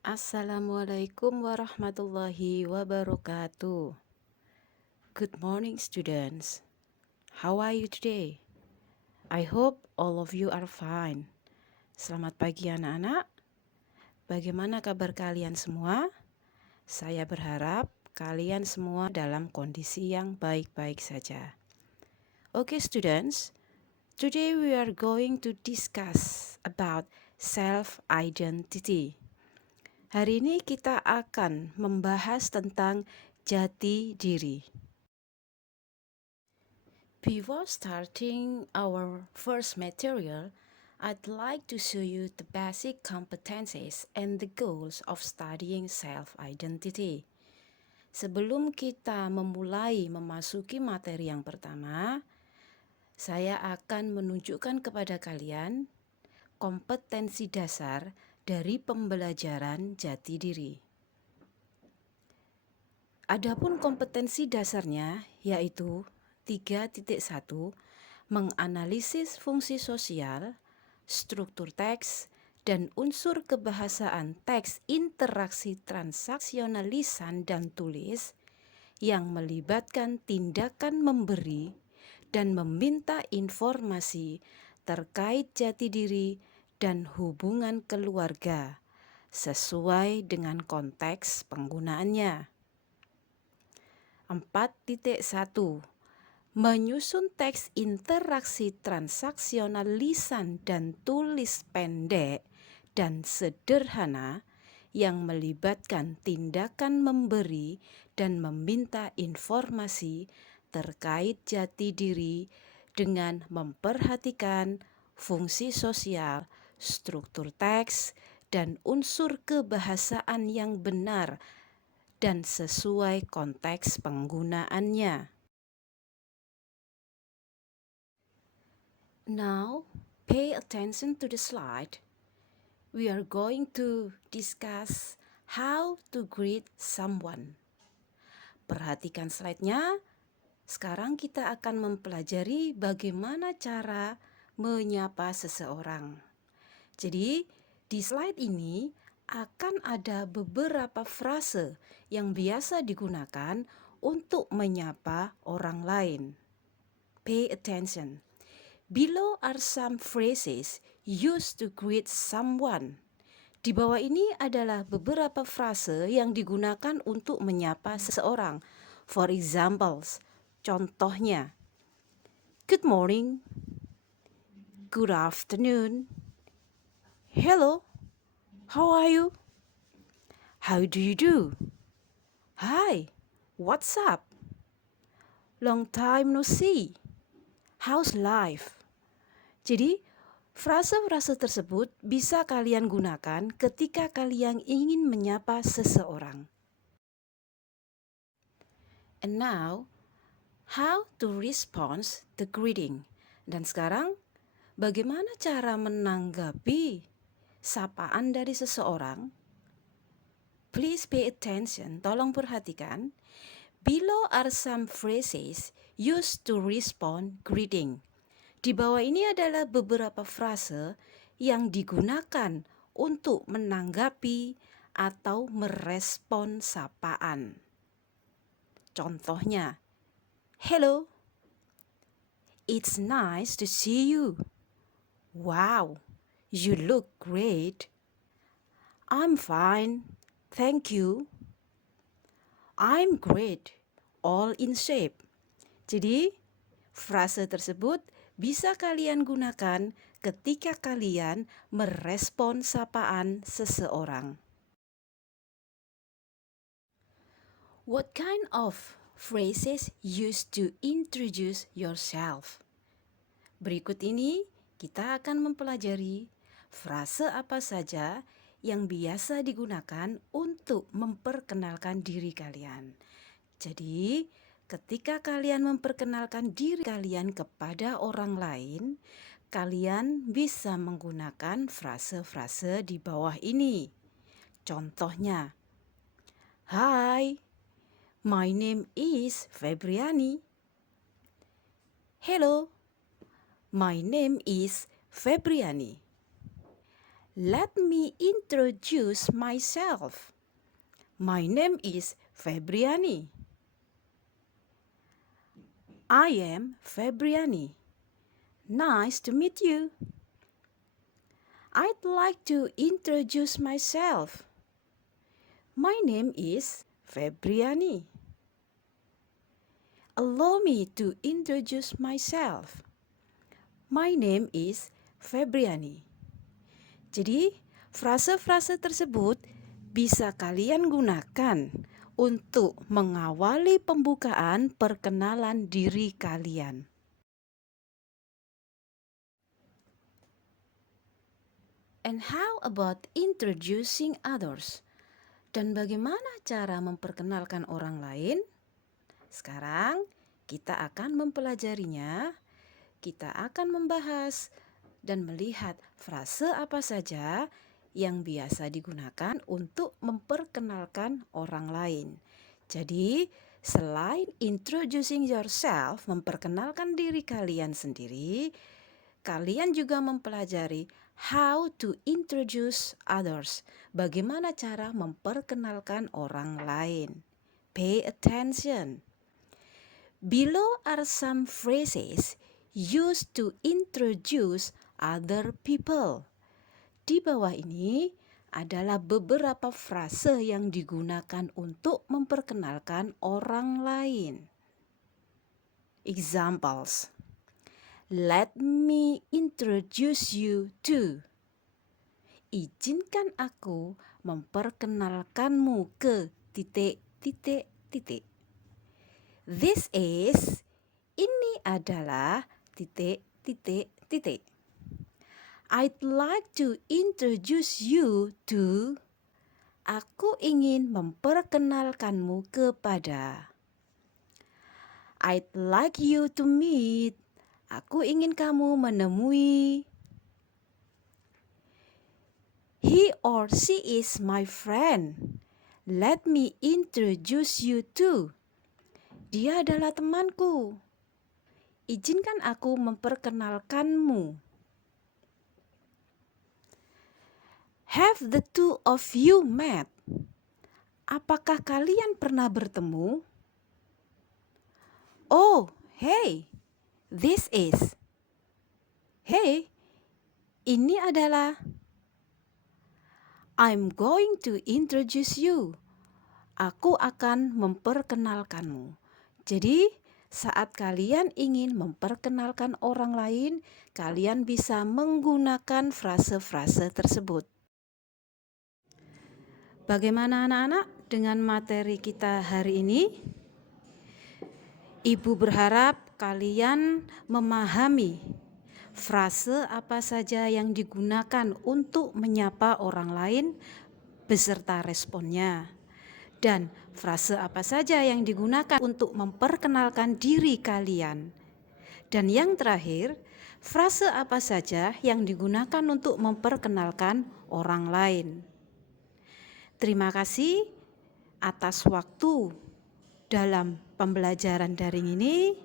Assalamualaikum warahmatullahi wabarakatuh. Good morning, students. How are you today? I hope all of you are fine. Selamat pagi anak-anak. Bagaimana kabar kalian semua? Saya berharap kalian semua dalam kondisi yang baik-baik saja. Okay, students. Today we are going to discuss about self-identity. Hari ini kita akan membahas tentang jati diri. Before starting our first material, I'd like to show you the basic competencies and the goals of studying self-identity. Sebelum kita memasuki materi yang pertama, saya akan menunjukkan kepada kalian kompetensi dasar dari pembelajaran jati diri. Adapun kompetensi dasarnya yaitu 3.1 menganalisis fungsi sosial, struktur teks, dan unsur kebahasaan teks interaksi transaksional lisan dan tulis yang melibatkan tindakan memberi dan meminta informasi terkait jati diri dan hubungan keluarga sesuai dengan konteks penggunaannya. 4.1 Menyusun teks interaksi transaksional lisan dan tulis pendek dan sederhana yang melibatkan tindakan memberi dan meminta informasi terkait jati diri dengan memperhatikan fungsi sosial, struktur teks, dan unsur kebahasaan yang benar dan sesuai konteks penggunaannya. Now, pay attention to the slide. We are going to discuss how to greet someone. Perhatikan slide-nya. Sekarang kita akan mempelajari bagaimana cara menyapa seseorang. Jadi, di slide ini akan ada beberapa frase yang biasa digunakan untuk menyapa orang lain. Pay attention. Below are some phrases used to greet someone. Di bawah ini adalah beberapa frase yang digunakan untuk menyapa seseorang. For examples, contohnya, good morning, good afternoon, hello, how are you, how do you do, hi, what's up, long time no see, how's life. Jadi, frase-frase tersebut bisa kalian gunakan ketika kalian ingin menyapa seseorang. And now, how to respond the greeting. Dan sekarang, bagaimana cara menanggapi sapaan dari seseorang? Please pay attention, tolong perhatikan. Below are some phrases used to respond greeting. Di bawah ini adalah beberapa frase yang digunakan untuk menanggapi atau merespon sapaan. Contohnya, hello, it's nice to see you. Wow, you look great. I'm fine, thank you. I'm great, all in shape. Jadi, frase tersebut bisa kalian gunakan ketika kalian merespon sapaan seseorang. What kind of phrases used to introduce yourself? Berikut ini kita akan mempelajari frase apa saja yang biasa digunakan untuk memperkenalkan diri kalian. Jadi, ketika kalian memperkenalkan diri kalian kepada orang lain, kalian bisa menggunakan frase-frase di bawah ini. Contohnya, hi, my name is Febriani. Hello, my name is Febriani. Let me introduce myself. My name is Febriani. I am Febriani. Nice to meet you. I'd like to introduce myself. My name is Febriani. Allow me to introduce myself. My name is Febriani. Jadi, frase-frase tersebut bisa kalian gunakan untuk mengawali pembukaan perkenalan diri kalian. And how about introducing others? Dan bagaimana cara memperkenalkan orang lain? Sekarang kita akan mempelajarinya. Kita akan membahas dan melihat frase apa saja yang biasa digunakan untuk memperkenalkan orang lain. Jadi, selain introducing yourself, memperkenalkan diri kalian sendiri, kalian juga mempelajari how to introduce others. Bagaimana cara memperkenalkan orang lain. Pay attention. Below are some phrases used to introduce other people. Di bawah ini adalah beberapa frase yang digunakan untuk memperkenalkan orang lain. Examples. Let me introduce you to. Izinkan aku memperkenalkanmu ke titik. This is, ini adalah titik. I'd like to introduce you to. Aku ingin memperkenalkanmu kepada. I'd like you to meet. Aku ingin kamu menemui. He or she is my friend. Let me introduce you to. Dia adalah temanku. Izinkan aku memperkenalkanmu. Have the two of you met? Apakah kalian pernah bertemu? Oh, hey, this is. Hey, ini adalah. I'm going to introduce you. Aku akan memperkenalkanmu. Jadi, saat kalian ingin memperkenalkan orang lain, kalian bisa menggunakan frase-frase tersebut. Bagaimana anak-anak dengan materi kita hari ini? Ibu berharap kalian memahami frase apa saja yang digunakan untuk menyapa orang lain beserta responnya. Dan frase apa saja yang digunakan untuk memperkenalkan diri kalian. Dan yang terakhir, frase apa saja yang digunakan untuk memperkenalkan orang lain. Terima kasih atas waktu dalam pembelajaran daring ini.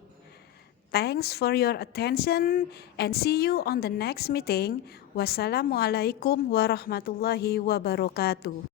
Thanks for your attention and see you on the next meeting. Wassalamualaikum warahmatullahi wabarakatuh.